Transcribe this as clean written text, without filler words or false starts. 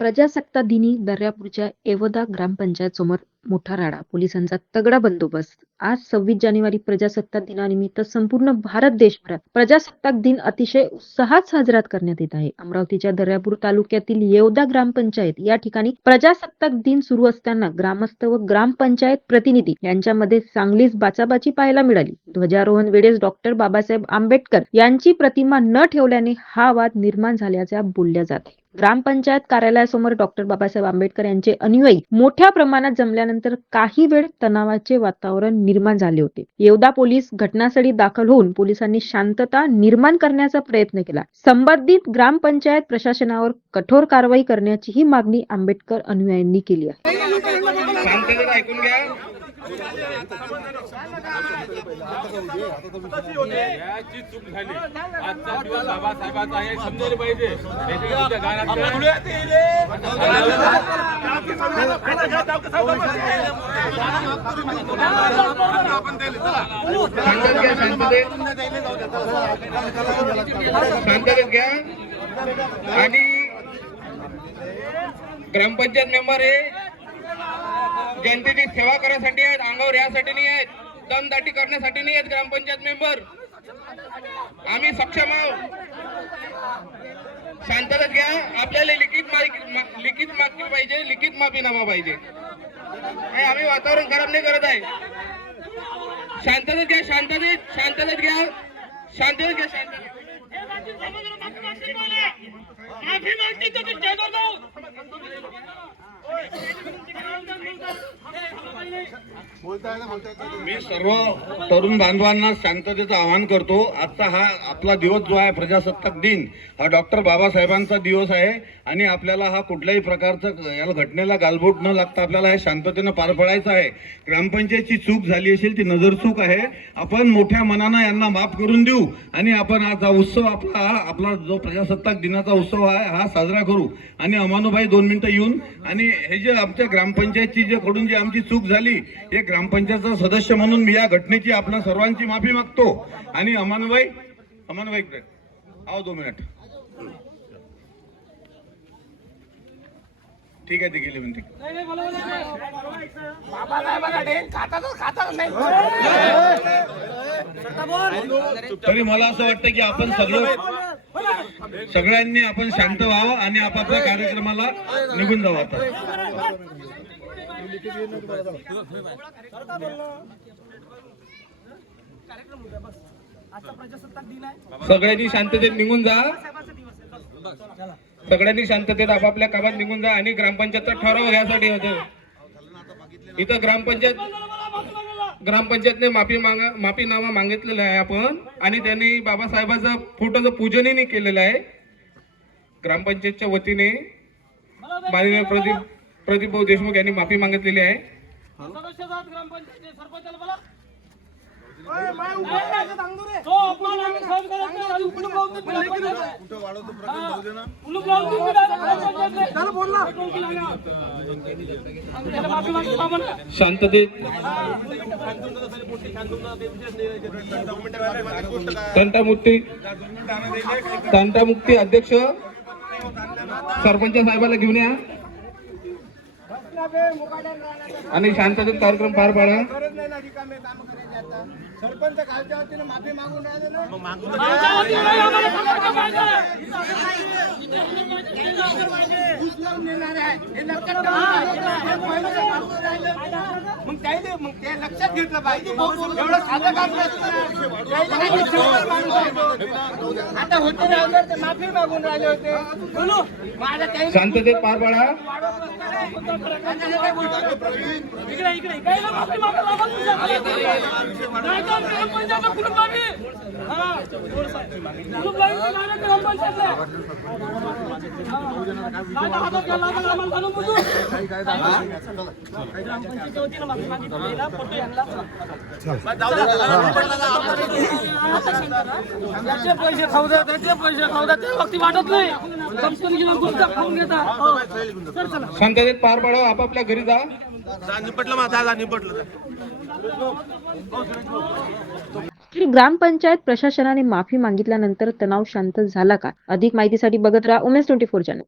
प्रजासत्ताक दिनी दर्यापूरच्या येवदा ग्रामपंचायत समोर मोठा राडा, पोलिसांचा तगडा बंदोबस्त. आज 26 जानेवारी प्रजासत्ताक दिनानिमित्त संपूर्ण भारत देशभरात प्रजासत्ताक दिन अतिशय उत्साहात साजरा करण्यात येत आहे. अमरावतीच्या दर्यापूर तालुक्यातील येवदा ग्रामपंचायत या ठिकाणी प्रजासत्ताक दिन सुरू असताना ग्रामस्थ व ग्रामपंचायत प्रतिनिधी यांच्यामध्ये चांगलीच बाचाबाची पाहायला मिळाली. ध्वजारोहण वेळेस डॉक्टर बाबासाहेब आंबेडकर यांची प्रतिमा न ठेवल्याने हा वाद निर्माण झाल्याचे बोलल्या जात आहे. ग्रामपंचायत कार्यालयासमोर डॉक्टर बाबासाहेब आंबेडकर यांचे अनुयायी मोठ्या प्रमाणात जमल्यानंतर काही वेळ तणावाचे वातावरण निर्माण झाले होते. येवदा पोलीस घटनास्थळी दाखल होऊन पोलिसांनी शांतता निर्माण करण्याचा प्रयत्न केला. संबंधित ग्रामपंचायत प्रशासनावर कठोर कारवाई करण्याचीही मागणी आंबेडकर अनुयायांनी केली आहे. याची चूक झाली. आजचा दिवस बाबासाहेबांचा आहे, समजायला पाहिजे. शांततेत घ्या. आणि ग्रामपंचायत मेंबर हे जनतेची सेवा करण्यासाठी आहेत, अंगावर यासाठी नाही आहेत, दमदाटी करण्यासाठी नाही आहेत. ग्रामपंचायत मेंबर आम्ही सक्षम आहोत. शांततेत घ्या. आपल्याला लिखित माफी पाहिजे, लिखित माफीनामा पाहिजे. आम्ही वातावरण खराब नाही करत आहे. शांततेत घ्या. शांततेत घ्या. शांततेत घ्या. मी सर्व तरुण बांधवांना शांततेचं आवाहन करतो. आजचा हा आपला दिवस जो आहे प्रजासत्ताक दिन, हा डॉक्टर बाबासाहेबांचा दिवस आहे आणि आपल्याला हा कुठल्याही प्रकारचं याला घटनेला गालबोट न लागता आपल्याला हे शांततेनं पार पडायचं आहे. ग्रामपंचायतची चूक झाली असेल ती नजर चूक आहे. आपण मोठ्या मनानं यांना माफ करून देऊ आणि आपण आज उत्सव आपला जो प्रजासत्ताक दिनाचा उत्सव आहे हा साजरा करू. आणि अमानुभाई 2 मिनिटं येऊन आणि हे जे आमच्या ग्रामपंचायतची जे कडून जी आमची चूक झाली, हे ग्रामपंचायतचा सदस्य म्हणून मी या घटनेची आपल्या सर्वांची माफी मागतो. आणि अमानुभाई आओ 2 मिनिट. ठीक आहे, ते गेले म्हणते. तरी मला असं वाटतं की आपण सगळ्यांनी आपण शांत व्हावं आणि आपापल्या कार्यक्रमाला निघून जावं. आता सगळ्यांनी शांततेत निघून जा. सगळ्यांनी शांततेत आपापल्या कामात निघून जा. आणि ग्रामपंचायतचा ठराव घ्यायसाठी होतं. इथं ग्रामपंचायतने माफीनामा मागितलेला आहे आपण. आणि त्यांनी बाबासाहेबांचा फोटोचं पूजनही नाही केलेलं आहे. ग्रामपंचायतच्या वतीने माननीय प्रदीप भाऊ देशमुख यांनी माफी मागितलेली आहे. शांततेत तंटामुक्ती अध्यक्ष सरपंच साहेबाला घेऊन या आणि शांततेत कार्यक्रम पार पाडा. सरपंच खालच्या वतीने माफी मागून राहिले ना. मग ते लक्षात घेतलं पाहिजे. एवढं साधं काम आता होते ते माफी मागून राहिले होते. शांततेत पार पाडा. पैसे खाऊ द्या, ते वक्ती वाटत नाही. शांततेत पार पाडा. आपापल्या घरी जा. ग्रामपंचायत प्रशासनाने माफी मागितल्यानंतर तणाव शांत झाला का? अधिक माहितीसाठी बघत राहा उमेश 24 चॅनल.